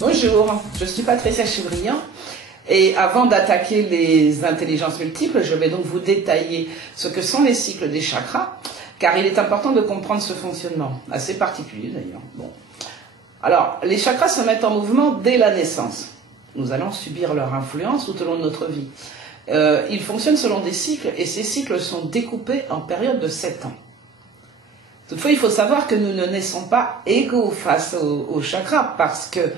Bonjour, je suis Patricia Chevrillon et avant d'attaquer les intelligences multiples, je vais donc vous détailler ce que sont les cycles des chakras, car il est important de comprendre ce fonctionnement, assez particulier d'ailleurs. Bon. Alors, les chakras se mettent en mouvement dès la naissance. Nous allons subir leur influence tout au long de notre vie. Ils fonctionnent selon des cycles et ces cycles sont découpés en périodes de 7 ans. Toutefois, il faut savoir que nous ne naissons pas égaux face aux chakras parce que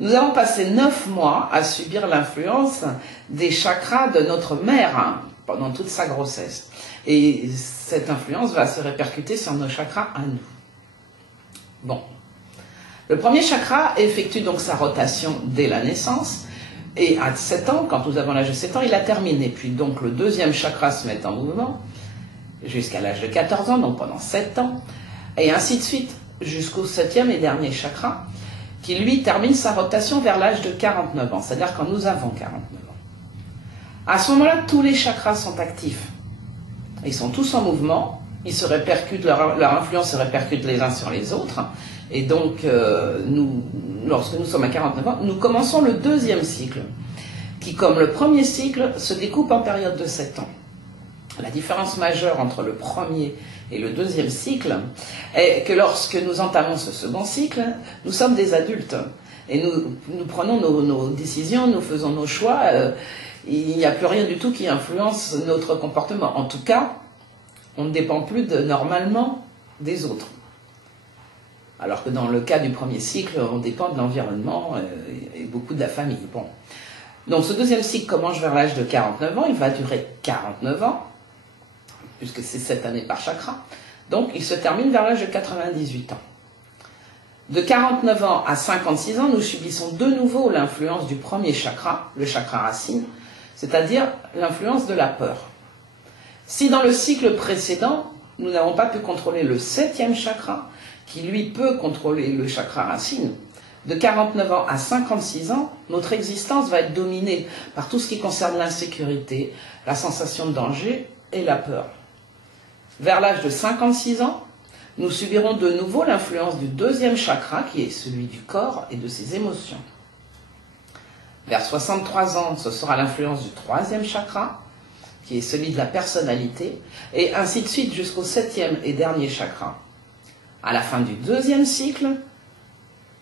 nous avons passé 9 mois à subir l'influence des chakras de notre mère pendant toute sa grossesse. Et cette influence va se répercuter sur nos chakras à nous. Bon. Le premier chakra effectue donc sa rotation dès la naissance. Et à 7 ans, quand nous avons l'âge de 7 ans, il a terminé. Puis donc le deuxième chakra se met en mouvement jusqu'à l'âge de 14 ans, donc pendant 7 ans. Et ainsi de suite jusqu'au 7e et dernier chakra, qui lui termine sa rotation vers l'âge de 49 ans, c'est-à-dire quand nous avons 49 ans. À ce moment-là, tous les chakras sont actifs. Ils sont tous en mouvement, ils se répercutent, leur influence se répercute les uns sur les autres, et donc lorsque nous sommes à 49 ans, nous commençons le deuxième cycle, qui comme le premier cycle se découpe en période de 7 ans. La différence majeure entre le premier et le deuxième cycle est que lorsque nous entamons ce second cycle, nous sommes des adultes et nous prenons nos décisions, nous faisons nos choix, il n'y a plus rien du tout qui influence notre comportement. En tout cas, on ne dépend plus normalement des autres. Alors que dans le cas du premier cycle, on dépend de l'environnement et beaucoup de la famille. Bon. Donc ce deuxième cycle commence vers l'âge de 49 ans, il va durer 49 ans, puisque c'est 7 années par chakra, donc il se termine vers l'âge de 98 ans. De 49 ans à 56 ans, nous subissons de nouveau l'influence du premier chakra, le chakra racine, c'est-à-dire l'influence de la peur. Si dans le cycle précédent, nous n'avons pas pu contrôler le 7e chakra, qui lui peut contrôler le chakra racine, de 49 ans à 56 ans, notre existence va être dominée par tout ce qui concerne l'insécurité, la sensation de danger et la peur. Vers l'âge de 56 ans, nous subirons de nouveau l'influence du deuxième chakra, qui est celui du corps et de ses émotions. Vers 63 ans, ce sera l'influence du troisième chakra, qui est celui de la personnalité, et ainsi de suite jusqu'au 7e et dernier chakra. À la fin du deuxième cycle,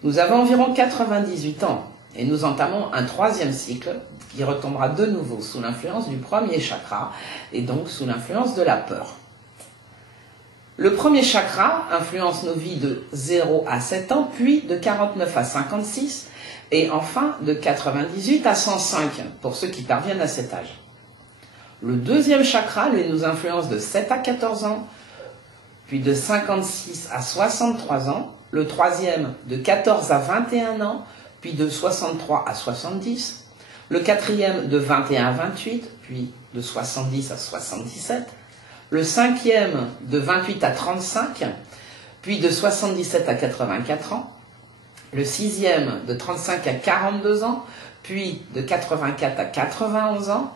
nous avons environ 98 ans, et nous entamons un troisième cycle, qui retombera de nouveau sous l'influence du premier chakra, et donc sous l'influence de la peur. Le premier chakra influence nos vies de 0 à 7 ans, puis de 49 à 56, et enfin de 98 à 105, pour ceux qui parviennent à cet âge. Le deuxième chakra, lui, nous influence de 7 à 14 ans, puis de 56 à 63 ans, le troisième de 14 à 21 ans, puis de 63 à 70, le quatrième de 21 à 28, puis de 70 à 77, le cinquième de 28 à 35, puis de 77 à 84 ans, le sixième de 35 à 42 ans, puis de 84 à 91 ans,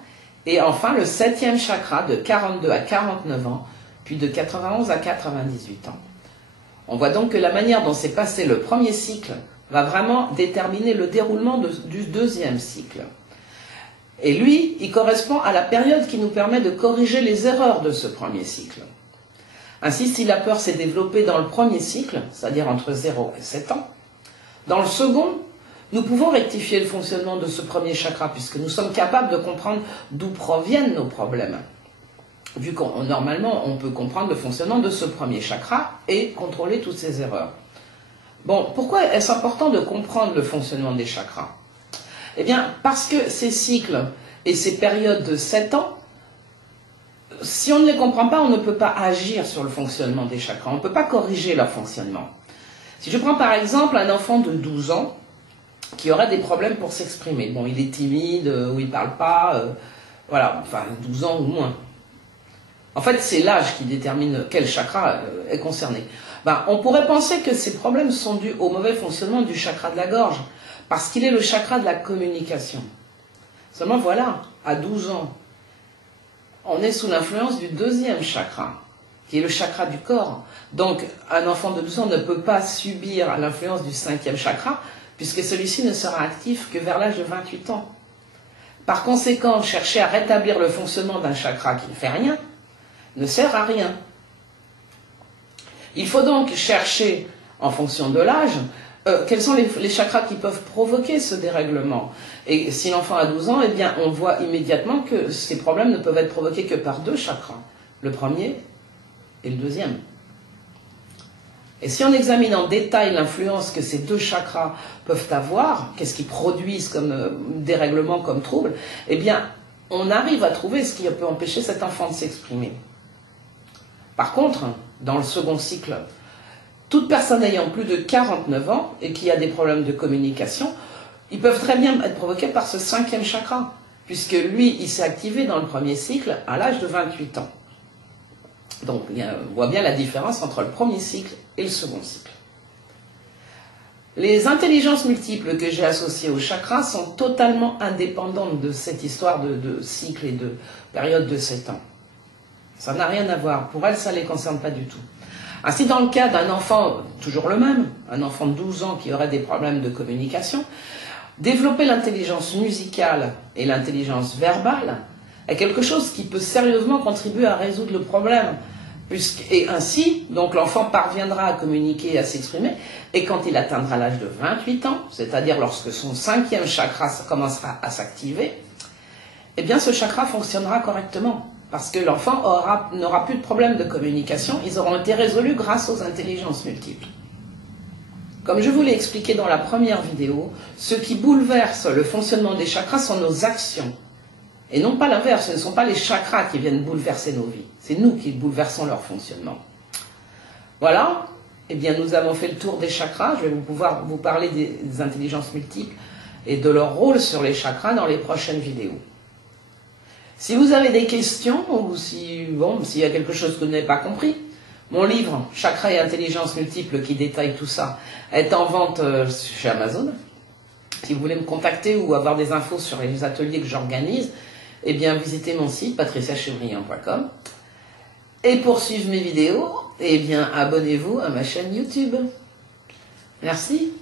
et enfin le septième chakra de 42 à 49 ans, puis de 91 à 98 ans. On voit donc que la manière dont s'est passé le premier cycle va vraiment déterminer le déroulement du deuxième cycle. Et lui, il correspond à la période qui nous permet de corriger les erreurs de ce premier cycle. Ainsi, si la peur s'est développée dans le premier cycle, c'est-à-dire entre 0 et 7 ans, dans le second, nous pouvons rectifier le fonctionnement de ce premier chakra, puisque nous sommes capables de comprendre d'où proviennent nos problèmes. Vu qu'on normalement, on peut comprendre le fonctionnement de ce premier chakra et contrôler toutes ces erreurs. Bon, pourquoi est-ce important de comprendre le fonctionnement des chakras? Eh bien, parce que ces cycles et ces périodes de 7 ans si on ne les comprend pas, on ne peut pas agir sur le fonctionnement des chakras. On ne peut pas corriger leur fonctionnement. Si je prends par exemple un enfant de 12 ans qui aurait des problèmes pour s'exprimer. Bon, il est timide, ou il ne parle pas, voilà, enfin 12 ans ou moins. En fait, c'est l'âge qui détermine quel chakra est concerné. Ben, on pourrait penser que ces problèmes sont dus au mauvais fonctionnement du chakra de la gorge, parce qu'il est le chakra de la communication. Seulement voilà, à 12 ans, on est sous l'influence du deuxième chakra, qui est le chakra du corps. Donc, un enfant de 12 ans ne peut pas subir l'influence du cinquième chakra, puisque celui-ci ne sera actif que vers l'âge de 28 ans. Par conséquent, chercher à rétablir le fonctionnement d'un chakra qui ne fait rien, ne sert à rien. Il faut donc chercher, en fonction de l'âge, quels sont les chakras qui peuvent provoquer ce dérèglement. Et si l'enfant a 12 ans, eh bien, on voit immédiatement que ces problèmes ne peuvent être provoqués que par deux chakras, le premier et le deuxième. Et si on examine en détail l'influence que ces deux chakras peuvent avoir, qu'est-ce qu'ils produisent comme dérèglement, comme trouble, eh bien, on arrive à trouver ce qui peut empêcher cet enfant de s'exprimer. Par contre, dans le second cycle, toute personne ayant plus de 49 ans et qui a des problèmes de communication, ils peuvent très bien être provoqués par ce cinquième chakra, puisque lui, il s'est activé dans le premier cycle à l'âge de 28 ans. Donc, on voit bien la différence entre le premier cycle et le second cycle. Les intelligences multiples que j'ai associées au chakra sont totalement indépendantes de cette histoire de cycle et de période de 7 ans. Ça n'a rien à voir. Pour elles, ça ne les concerne pas du tout. Ainsi, dans le cas d'un enfant, toujours le même, un enfant de 12 ans qui aurait des problèmes de communication, développer l'intelligence musicale et l'intelligence verbale est quelque chose qui peut sérieusement contribuer à résoudre le problème. Et ainsi, donc l'enfant parviendra à communiquer, à s'exprimer, et quand il atteindra l'âge de 28 ans, c'est-à-dire lorsque son cinquième chakra commencera à s'activer, eh bien ce chakra fonctionnera correctement, parce que l'enfant n'aura plus de problème de communication, ils auront été résolus grâce aux intelligences multiples. Comme je vous l'ai expliqué dans la première vidéo, ce qui bouleverse le fonctionnement des chakras sont nos actions. Et non pas l'inverse, ce ne sont pas les chakras qui viennent bouleverser nos vies. C'est nous qui bouleversons leur fonctionnement. Voilà, eh bien nous avons fait le tour des chakras. Je vais pouvoir vous parler des intelligences multiples et de leur rôle sur les chakras dans les prochaines vidéos. Si vous avez des questions, ou s'il y a quelque chose que vous n'avez pas compris, mon livre « Chakras et intelligences multiples » qui détaille tout ça est en vente chez Amazon. Si vous voulez me contacter ou avoir des infos sur les ateliers que j'organise, eh bien visitez mon site patriciachevrillon.com. Et pour suivre mes vidéos, eh bien abonnez-vous à ma chaîne YouTube. Merci.